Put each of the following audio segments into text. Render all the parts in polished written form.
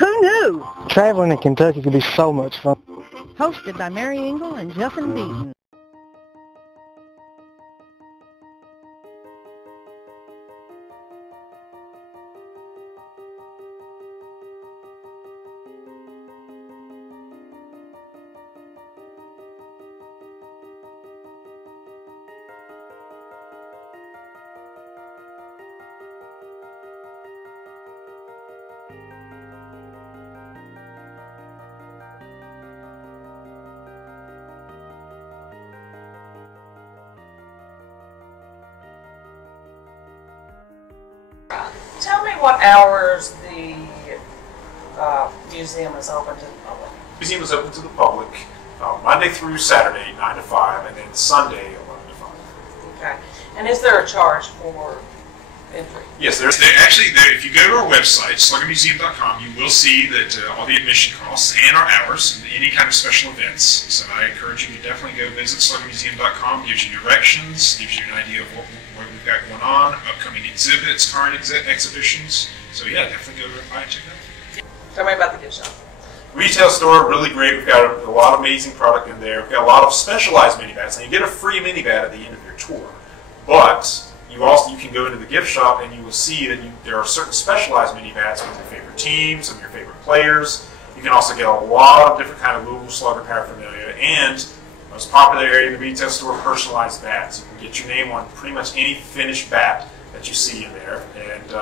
Who knew? Traveling in Kentucky could be so much fun. Hosted by Mary Engel and Justin Beaton. Tell me what hours the museum is open to the public. The museum is open to the public Monday through Saturday, 9 to 5, and then Sunday, 11 to 5. Okay. And is there a charge for entry? Yes, there's actually, if you go to our website, sluggermuseum.com, you will see that all the admission costs and our hours and any kind of special events. So I encourage you to definitely go visit sluggermuseum.com. Gives you directions, gives you an idea of what we've got going on, upcoming exhibits, current exhibitions. So yeah, definitely go by and check it out. Tell me about the gift shop. Retail store, really great. We've got a lot of amazing product in there. We've got a lot of specialized mini bats, and you get a free mini bat at the end of your tour. But you can go into the gift shop and you will see that there are certain specialized mini bats with your favorite teams, some of your favorite players. You can also get a lot of different kind of Louisville Slugger paraphernalia, and most popular area in the retail store, personalized bats. You can get your name on pretty much any finished bat that you see in there, and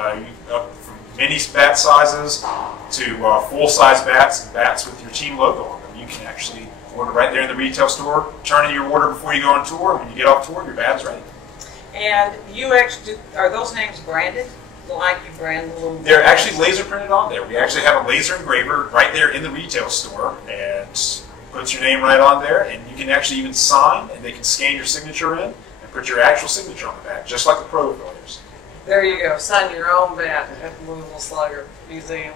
up from mini bat sizes to full-size bats and bats with your team logo on them. You can actually order right there in the retail store, turn in your order before you go on tour, and when you get off tour, your bat is ready. And you actually, are those names branded? Like you brand the little... They're actually laser printed on there. We actually have a laser engraver right there in the retail store, and puts your name right on there, and you can actually even sign, and they can scan your signature in and put your actual signature on the back, just like the pro players. There you go. Sign your own bat at the Louisville Slugger Museum.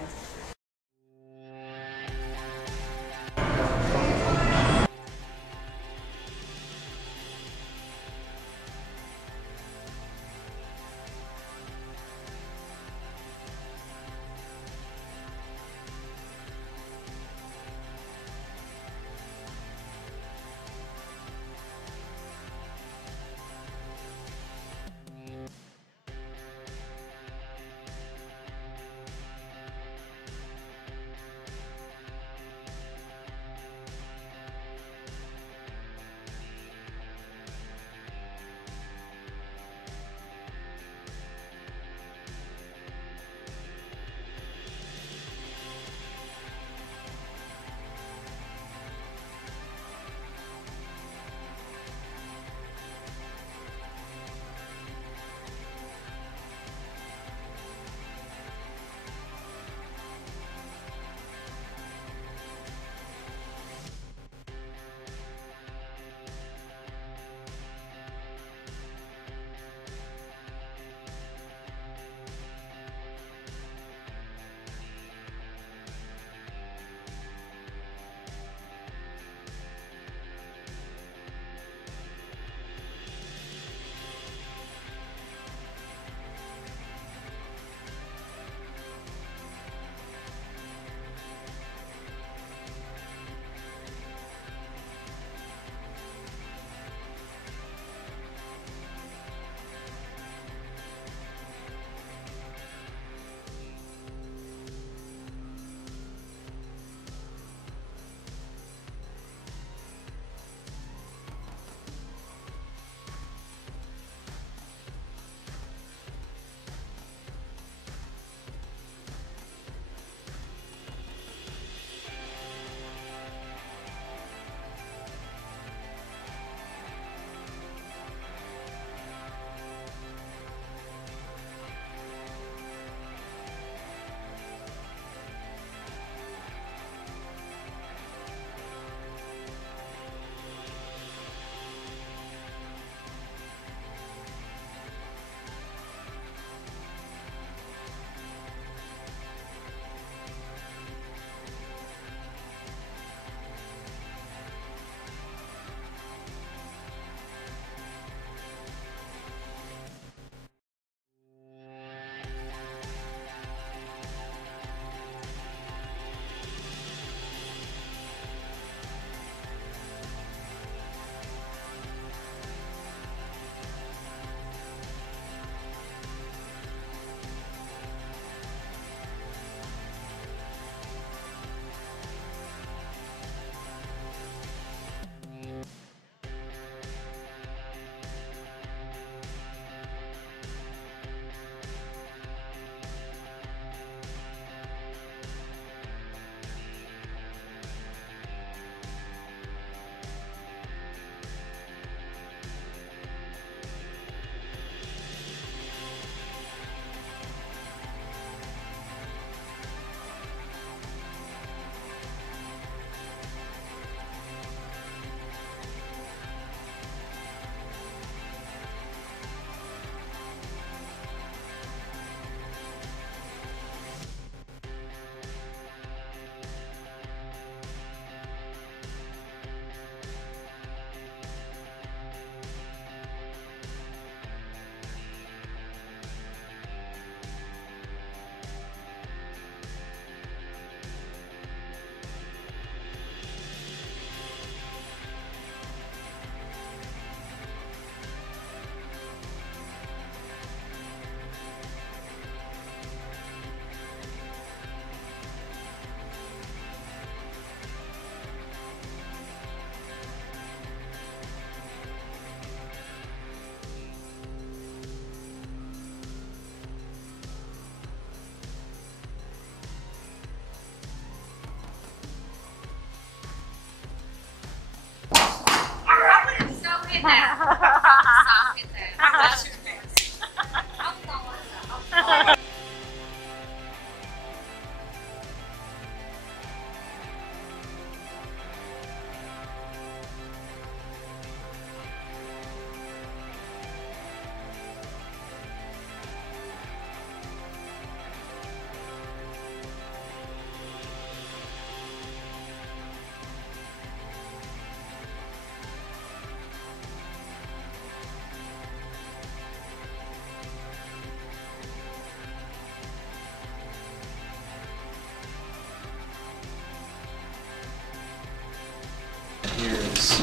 is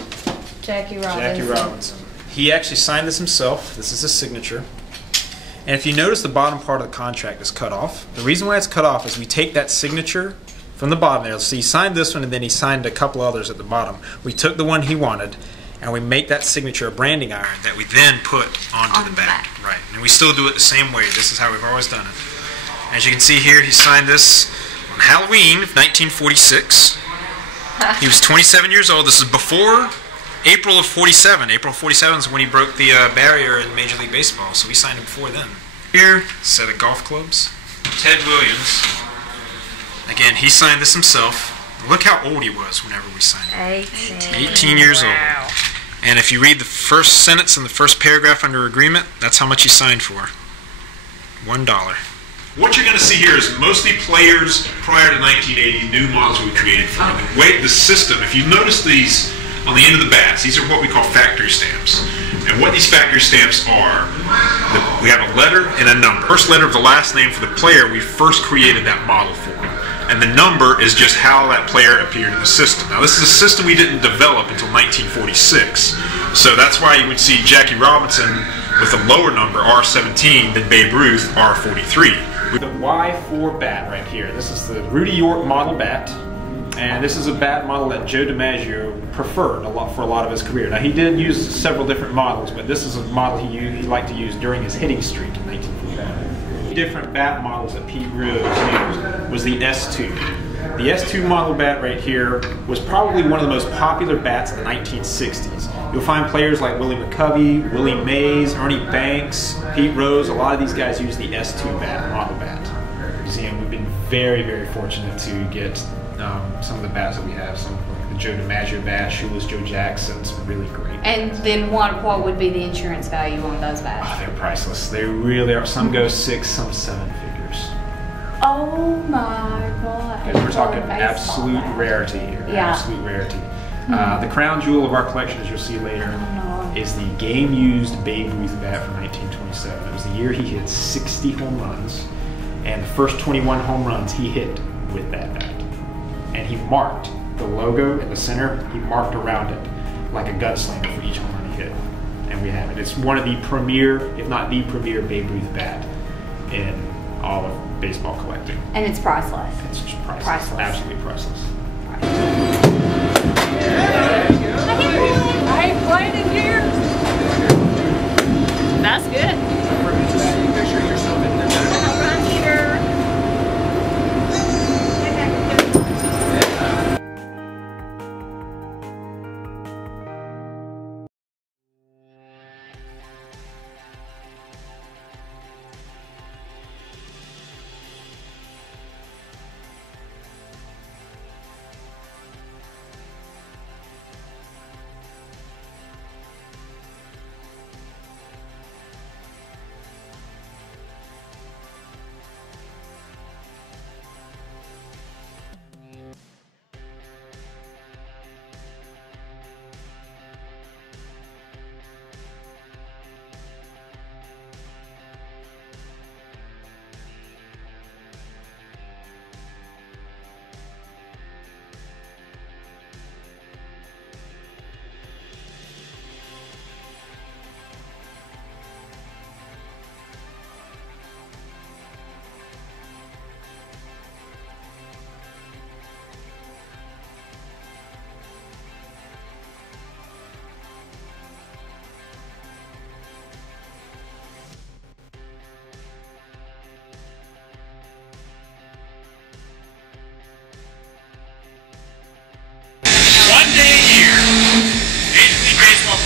Jackie Robinson. Jackie Robinson. He actually signed this himself. This is his signature. And if you notice, the bottom part of the contract is cut off. The reason why it's cut off is we take that signature from the bottom there. So he signed this one, and then he signed a couple others at the bottom. We took the one he wanted, and we make that signature a branding iron that we then put onto the back. Right. And we still do it the same way. This is how we've always done it. As you can see here, he signed this on Halloween of 1946. He was 27 years old. This is before April of 47. April of 47 is when he broke the barrier in Major League Baseball, so we signed him before then. Here, set of golf clubs. Ted Williams. Again, he signed this himself. Look how old he was whenever we signed him. 18 years old. And if you read the first sentence in the first paragraph under agreement, that's how much he signed for. $1. What you're going to see here is mostly players prior to 1980, new models we created for them. The system, if you notice these on the end of the bats, these are what we call factory stamps. And what these factory stamps are, we have a letter and a number. First letter of the last name for the player we first created that model for. And the number is just how that player appeared in the system. Now this is a system we didn't develop until 1946. So that's why you would see Jackie Robinson with a lower number, R17, than Babe Ruth, R43. The Y4 bat right here. This is the Rudy York model bat. And this is a bat model that Joe DiMaggio preferred for a lot of his career. Now he did use several different models, but this is a model he liked to use during his hitting streak in 1945. Different bat models that Pete Rose used was the S2. The S2 model bat right here was probably one of the most popular bats in the 1960s. You'll find players like Willie McCovey, Willie Mays, Ernie Banks, Pete Rose. A lot of these guys use the S2 model bat. Museum, we've been very, very fortunate to get some of the bats that we have. Some like the Joe DiMaggio bat, Shoeless Joe Jackson, some really great. And then what would be the insurance value on those bats? Oh, they're priceless. They really are. Some go 6, some 7 figures. Oh my God! And we're talking absolute rarity here. Yeah. Absolute rarity. The crown jewel of our collection, as you'll see later, is the game-used Babe Ruth bat from 1927. It was the year he hit 60 home runs, and the first 21 home runs he hit with that bat. And he marked the logo in the center, he marked around it like a gunslinger for each home run he hit. And we have it. It's one of the premier, if not the premier, Babe Ruth bat in all of baseball collecting. And it's priceless. It's just priceless. Priceless. Absolutely priceless. I ain't played in years. That's good.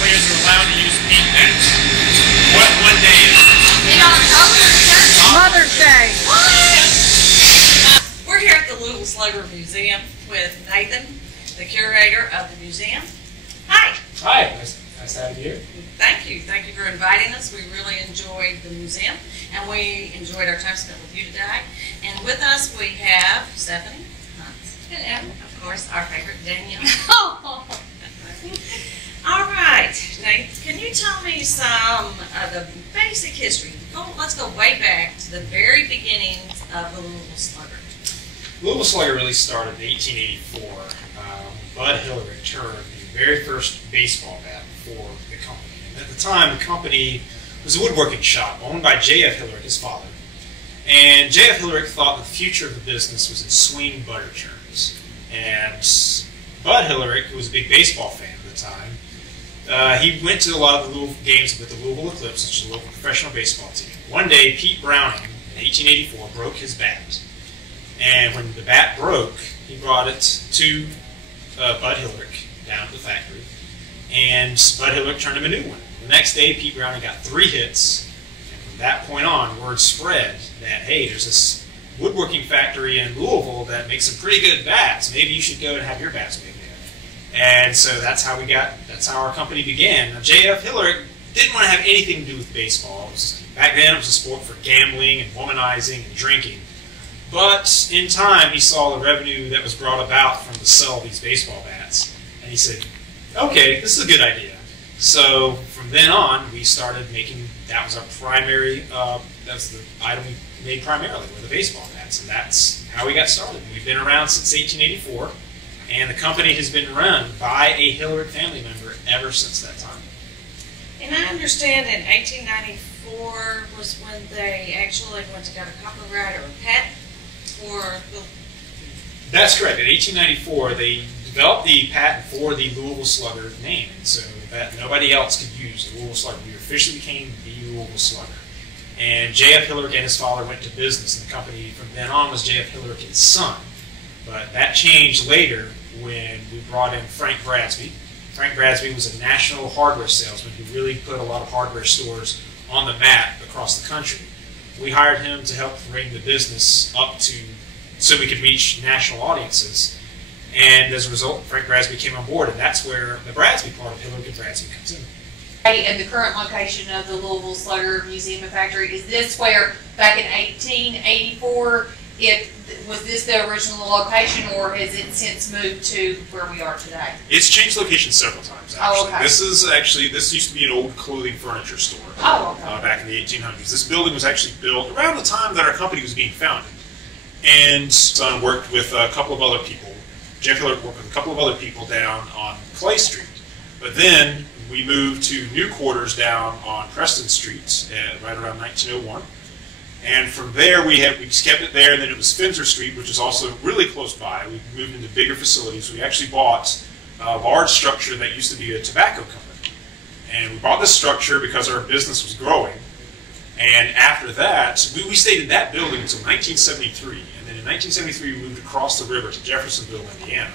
Players are allowed to use paint bats. What one day is it? Mother's Day. We're here at the Louisville Slugger Museum with Nathan, the curator of the museum. Hi. Hi. Nice to have you here. Thank you. Thank you for inviting us. We really enjoyed the museum, and we enjoyed our time spent with you today. And with us we have Stephanie Hunt, and of course our favorite Danielle. All right, Nate, can you tell me some of the basic history? Let's go way back to the very beginning of the Louisville Slugger. Louisville Slugger really started in 1884. Bud Hillary returned the the very first baseball bat for the company. And at the time, the company was a woodworking shop owned by J.F. Hillerick, his father. And J.F. Hillerick thought the future of the business was in swing butter churns. And Bud Hillerick, who was a big baseball fan at the time, he went to a lot of the Louisville games with the Louisville Eclipse, which is a local professional baseball team. One day, Pete Browning, in 1884, broke his bat. And when the bat broke, he brought it to Bud Hillerick down to the factory. And Bud Hillerick turned him a new one. The next day, Pete Browning got 3 hits. And from that point on, word spread that, hey, there's this woodworking factory in Louisville that makes some pretty good bats. Maybe you should go and have your bats made there. And so that's how our company began. Now, J.F. Hillerick didn't want to have anything to do with baseball. Back then, it was a sport for gambling and womanizing and drinking. But in time, he saw the revenue that was brought about from the sale of these baseball bats. And he said, okay, this is a good idea. So from then on, we started making, that was our primary, that's the item we made primarily, were the baseball bats. And that's how we got started. We've been around since 1884. And the company has been run by a Hillerick family member ever since that time. And I understand in 1894 was when they actually went to get a copyright or a patent for the... That's correct. In 1894, they developed the patent for the Louisville Slugger name, and so that nobody else could use the Louisville Slugger. We officially became the Louisville Slugger. And J.F. Hillerick and his father went to business, and the company from then on was J.F. Hillerick and his son. But that changed later when we brought in Frank Bradsby. Frank Bradsby was a national hardware salesman who really put a lot of hardware stores on the map across the country. We hired him to help bring the business up to, so we could reach national audiences. And as a result, Frank Bradsby came on board, and that's where the Bradsby part of Hillerick and Bradsby comes in. And the current location of the Louisville Slugger Museum and Factory, is this where back in 1884, was this the original location, or has it since moved to where we are today? It's changed location several times, actually. Oh, okay. This used to be an old clothing furniture store back in the 1800s. This building was actually built around the time that our company was being founded. And son worked with a couple of other people. Jeff Hillerick worked with a couple of other people down on Clay Street. But then we moved to new quarters down on Preston Street right around 1901. And from there, we just kept it there, and then it was Finzer Street, which is also really close by. We moved into bigger facilities. We actually bought a large structure that used to be a tobacco company. And we bought this structure because our business was growing. And after that, we stayed in that building until 1973. And then in 1973, we moved across the river to Jeffersonville, Indiana.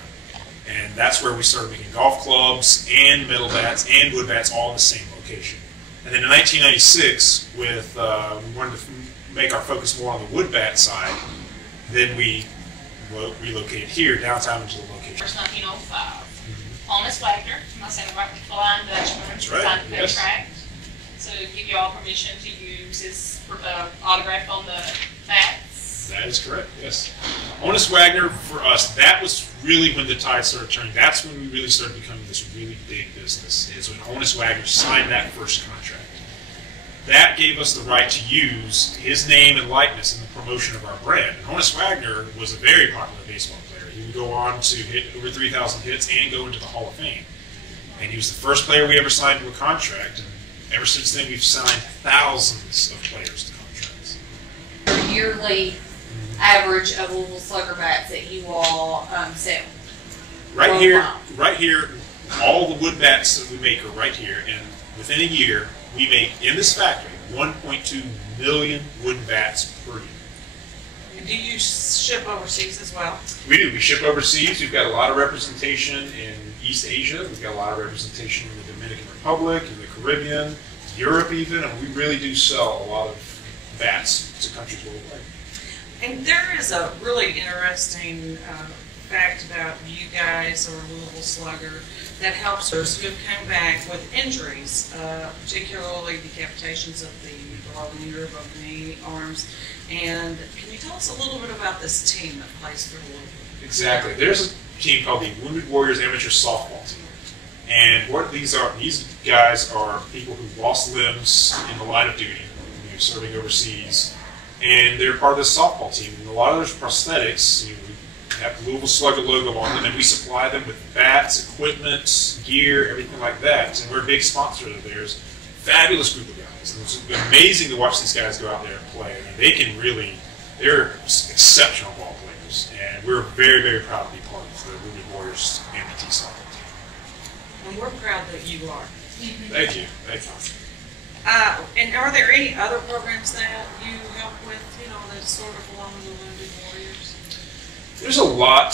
And that's where we started making golf clubs and metal bats and wood bats all in the same location. And then in 1996, we wanted to make our focus more on the wood bat side, then we relocated here downtown into the location. 1905. Honest Wagner, myself, Flying Dutchman, That's right, signed the yes. contract. So give you all permission to use his autograph on the bats. That is correct, yes. Honest Wagner, for us, that was really when the tide started turning. That's when we really started becoming this really big business, is when Honest Wagner signed that first contract. That gave us the right to use his name and likeness in the promotion of our brand. And Honest Wagner was a very popular baseball player. He would go on to hit over 3,000 hits and go into the Hall of Fame. And he was the first player we ever signed to a contract. And ever since then, we've signed thousands of players to contracts. The yearly average of Louisville Slugger bats that you all sell? Right here, all the wood bats that we make are right here. And within a year, we make, in this factory, 1.2 million wooden bats per year. Do you ship overseas as well? We do. We ship overseas. We've got a lot of representation in East Asia. We've got a lot of representation in the Dominican Republic, in the Caribbean, Europe even, and we really do sell a lot of bats to countries worldwide. And there is a really interesting fact about you guys, or Louisville Slugger, that helps us who have come back with injuries, particularly decapitations of the below the knee, above the knee, arms. And can you tell us a little bit about this team that plays for Louisville? Exactly. There's a team called the Wounded Warriors Amateur Softball Team. And what these guys are people who lost limbs in the line of duty, serving overseas, and they're part of this softball team. And a lot of those prosthetics, we have the Louisville Slugger logo on them, and we supply them with bats, equipment, gear, everything like that. And we're a big sponsor of theirs. Fabulous group of guys. And it's amazing to watch these guys go out there and play. I mean, they can really, they're exceptional ball players, and we're very, very proud to be part of the Louisville Warriors amputee soccer team. And we're proud that you are. Thank you. Thank you. And are there any other programs that you help with, that's sort of along the Louisville Warriors? There's a lot.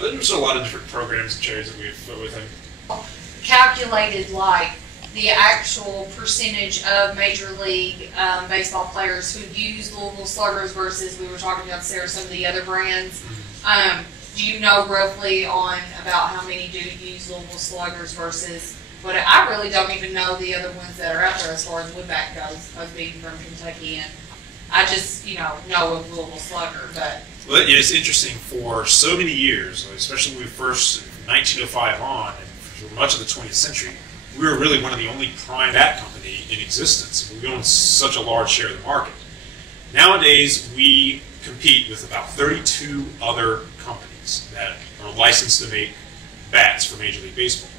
There's a lot of different programs and charities that we've with them. Calculated like the actual percentage of Major League baseball players who use Louisville Sluggers versus we were talking about Sarah, some of the other brands. Do you know roughly on about how many do use Louisville Sluggers versus? But I really don't even know the other ones that are out there as far as Woodback goes, us being from Kentucky, and I just know of Louisville Slugger. But well, it's interesting for so many years, especially when we first from 1905 on, and for much of the 20th century, we were really one of the only prime bat company in existence. We own such a large share of the market. Nowadays, we compete with about 32 other companies that are licensed to make bats for Major League Baseball.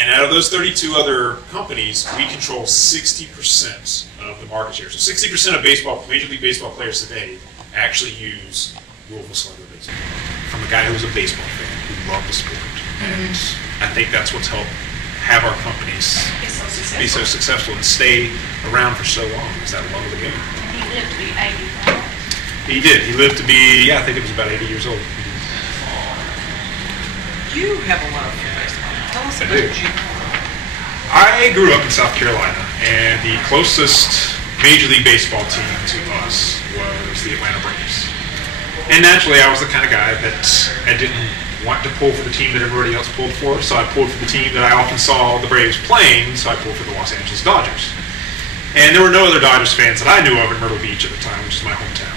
And out of those 32 other companies, we control 60% of the market share. So 60% of Major League Baseball players today actually use Louisville Slugger baseball. From a guy who was a baseball fan who loved the sport. And I think that's what's helped have our companies be so successful and stay around for so long, is that love of the game. He lived to be 80. He did. He lived to be, I think it was about 80 years old. You have a love for baseball. Tell us about you. I grew up in South Carolina, and the closest Major League Baseball team to us was the Atlanta Braves. And naturally, I was the kind of guy that I didn't want to pull for the team that everybody else pulled for, so I pulled for the team that I often saw the Braves playing, so I pulled for the Los Angeles Dodgers. And there were no other Dodgers fans that I knew of in Myrtle Beach at the time, which is my hometown.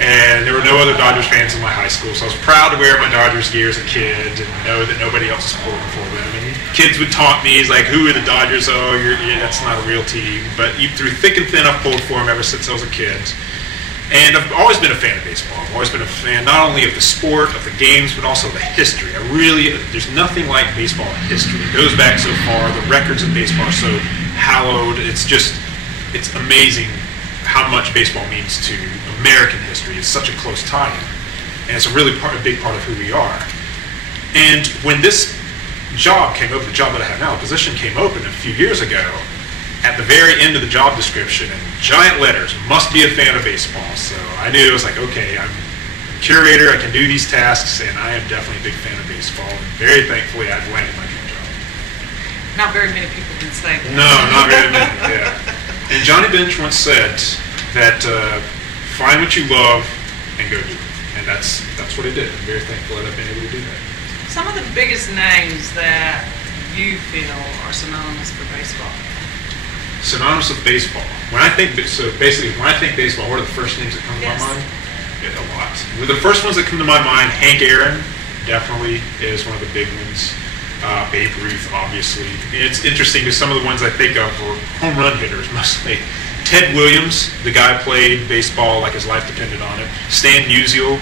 And there were no other Dodgers fans in my high school, so I was proud to wear my Dodgers gear as a kid and know that nobody else was pulling for them. And kids would taunt me, he's like, who are the Dodgers? Oh, that's not a real team. But through thick and thin, I've pulled for them ever since I was a kid. And I've always been a fan of baseball. I've always been a fan not only of the sport, of the games, but also the history. There's nothing like baseball history. It goes back so far. The records of baseball are so hallowed. It's amazing how much baseball means to American history. It's such a close tie-in, and it's a big part of who we are. And when this job came open, the job that I have now, the position came open a few years ago, at the very end of the job description, in giant letters, must be a fan of baseball. So I knew, it was like, okay, I'm a curator, I can do these tasks, and I am definitely a big fan of baseball. And very thankfully, I've landed my dream job. Not very many people can say that. No, not very many, yeah. And Johnny Bench once said that find what you love and go do it. And that's what I did. I'm very thankful that I've been able to do that. Some of the biggest names that you feel are synonymous for baseball. Synonymous with baseball. When I think baseball, what are the first names that come to my mind? Yeah, a lot. Well, the first ones that come to my mind, Hank Aaron definitely is one of the big ones. Babe Ruth, obviously. It's interesting because some of the ones I think of were home run hitters mostly. Ted Williams, the guy played baseball like his life depended on it. Stan Musial,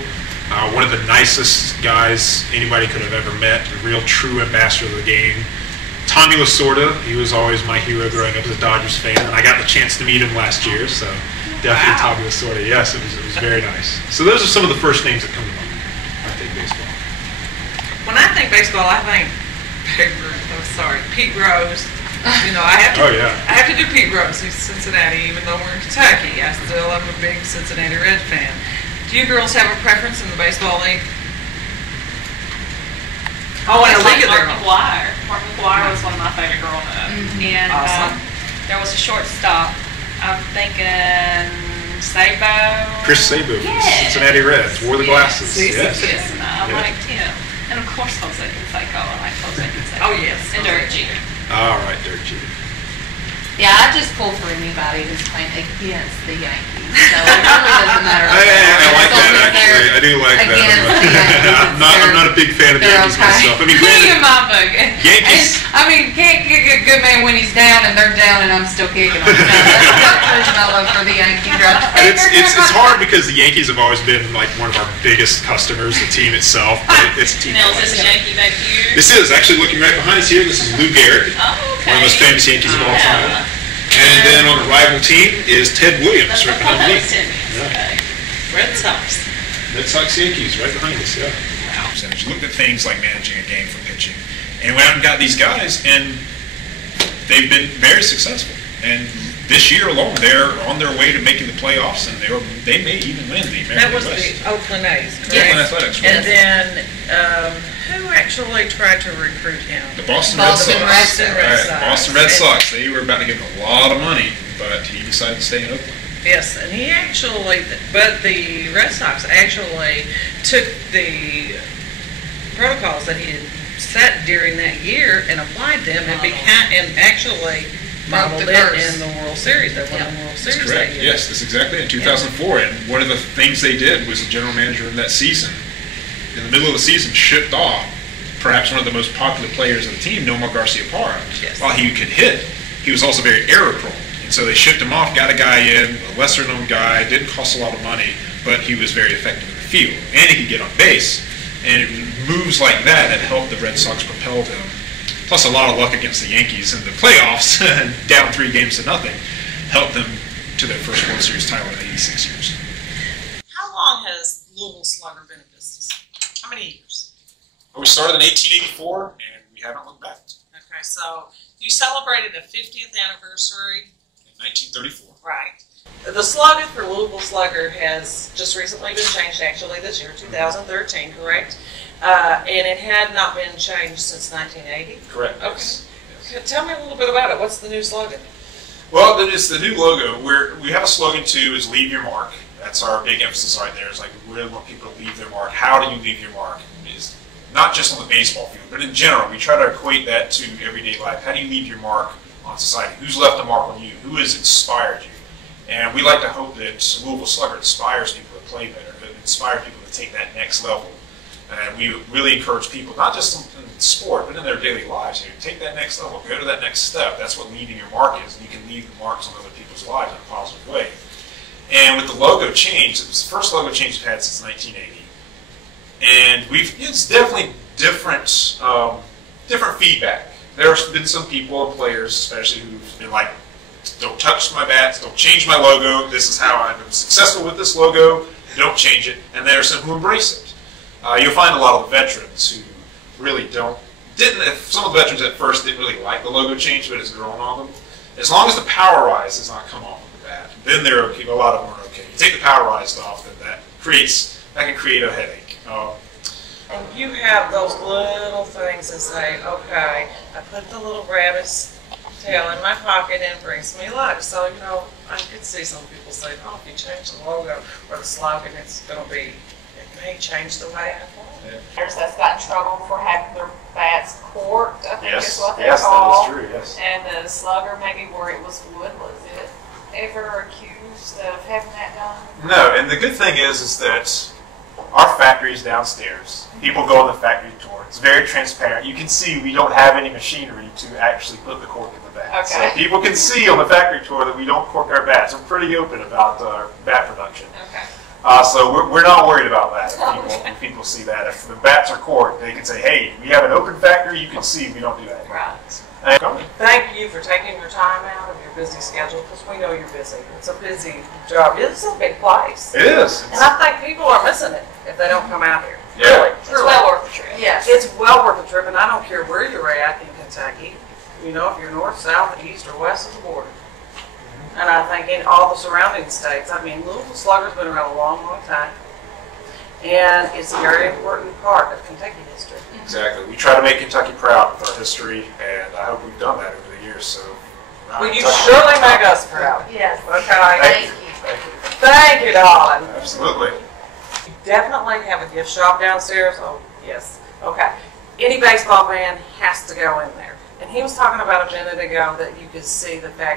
one of the nicest guys anybody could have ever met, a real true ambassador of the game. Tommy Lasorda, he was always my hero growing up as a Dodgers fan, and I got the chance to meet him last year, so definitely Tommy Lasorda. Yes, it was very nice. So those are some of the first names that come to mind when I think baseball. When I think baseball, I think Pete Rose. I have to do Pete Rose. He's Cincinnati, even though we're in Kentucky. I still am a big Cincinnati Red fan. Do you girls have a preference in the baseball league? Oh, I like Mark McGuire. Mark McGuire was one of my favorite growing up. And awesome. There was a shortstop. I'm thinking Sabo. Chris Sabo, Cincinnati Reds, wore the glasses. Yes, and I liked him. And of course, Jose Canseco. I like Jose Canseco. Oh, yes. And Derek Jeter. All right, Derek Jeter. Yeah, I I just pull for anybody who's playing against the Yankees. So it really doesn't matter. I like that actually. I do like that. I'm not a big fan of the Yankees myself. I mean, in my book. Yankees. I mean, can't kick a good man when he's down and they're down and I'm still kicking them. That's the reason I love for the Yankees right there. It's hard because the Yankees have always been like one of our biggest customers, the team itself. But it's a team. Now, is this a Yankee back here? This is actually looking right behind us here. This is Lou Gehrig, Oh, okay. one of the most famous Yankees of all time. And then on the rival team is Ted Williams, right behind me. Okay. Red Sox. Red Sox Yankees, right behind us, yeah. Wow. So you looked at things like managing a game from pitching, and went out and got these guys, and they've been very successful. And this year alone, they're on their way to making the playoffs, and they may even win the American That was West. the Oakland A's, correct? Oakland Athletics, right? And then, who actually tried to recruit him? The Boston Red Sox. Boston Red Sox. Boston Red Sox. They were about to give him a lot of money, but he decided to stay in Oakland. Yes, and he actually, but the Red Sox actually took the protocols that he had set during that year and applied them and actually modeled it in the World Series. They won the World Series Correct. that year. Yes, that's exactly it. In 2004, and one of the things they did was the general manager in that season, in the middle of the season, shipped off perhaps one of the most popular players of the team, Nomar Garciaparra. Yes. While he could hit, he was also very error prone. And so they shipped him off, got a guy in, a lesser known guy, didn't cost a lot of money, but he was very effective in the field. And he could get on base. And it was moves like that that helped the Red Sox propel them. Plus a lot of luck against the Yankees in the playoffs, down 3-0, helped them to their first World Series title in 86 years. How long has Louisville Slugger been in business? How many years? We started in 1884, and we haven't looked back. Okay, so you celebrated the 50th anniversary. In 1934. Right. The slogan for Louisville Slugger has just recently been changed, actually this year, 2013, correct? And it had not been changed since 1980? Correct. Okay. Yes. Tell me a little bit about it. What's the new slogan? Well, it is the new logo. We have a slogan too, is leave your mark. That's our big emphasis right there. It's like we really want people to leave their mark. How do you leave your mark? It's not just on the baseball field, but in general. We try to equate that to everyday life. How do you leave your mark on society? Who's left a mark on you? Who has inspired you? And we like to hope that Louisville Slugger inspires people to play better, that inspires people to take that next level. And we really encourage people, not just in sport, but in their daily lives, to take that next level, go to that next step. That's what leaving your mark is. And you can leave the marks on other people's lives in a positive way. And with the logo change, it was the first logo change we've had since 1980. And it's definitely different feedback. There's been some people and players, especially, who've been like, don't touch my bats, don't change my logo, this is how I've been successful with this logo, don't change it. And there are some who embrace it. You'll find a lot of veterans who really some of the veterans at first didn't really like the logo change, but it's grown on them. As long as the power rise does not come off of the bat, then they're okay. A lot of them are okay. You take the power rise off, then that can create a headache. And you have those little things that say, okay, I put the little rabbit's tail in my pocket and it brings me luck. So, you know, I could see some people say, oh, if you change the logo or the slogan, it may change the way I play. Players that's got in trouble for having their bats corked, I think is what they're yes, called. that is true, yes. And the slugger, maybe where it was wood, was it ever accused of having that done? No, and the good thing is that our factory is downstairs. People go on the factory tour. It's very transparent. You can see we don't have any machinery to actually put the cork in the bat. Okay. So people can see on the factory tour that we don't cork our bats. We're pretty open about our bat production. Okay. So we're not worried about that. If people see that, if the bats are corked, they can say, "Hey, we have an open factory. You can see we don't do that." Right. Thank you for taking your time out of your busy schedule, because we know you're busy. It's a busy job. It's a big place. It is. And I think people are missing it if they don't come out here. Yeah. Really. It's well worth the trip. Yeah, it's well worth the trip, and I don't care where you're at in Kentucky. You know, if you're north, south, east, or west of the border. And I think in all the surrounding states. I mean, Louisville Slugger's been around a long, long time. And it's a very important part of Kentucky history. Exactly. We try to make Kentucky proud with our history, and I hope we've done that over the years. So, Well, you surely make us proud. Yes. Okay. Thank you. Thank you. Thank you, darling. Absolutely. You definitely have a gift shop downstairs. Oh, yes. Okay. Any baseball fan has to go in there. And he was talking about a minute ago that you could see the fact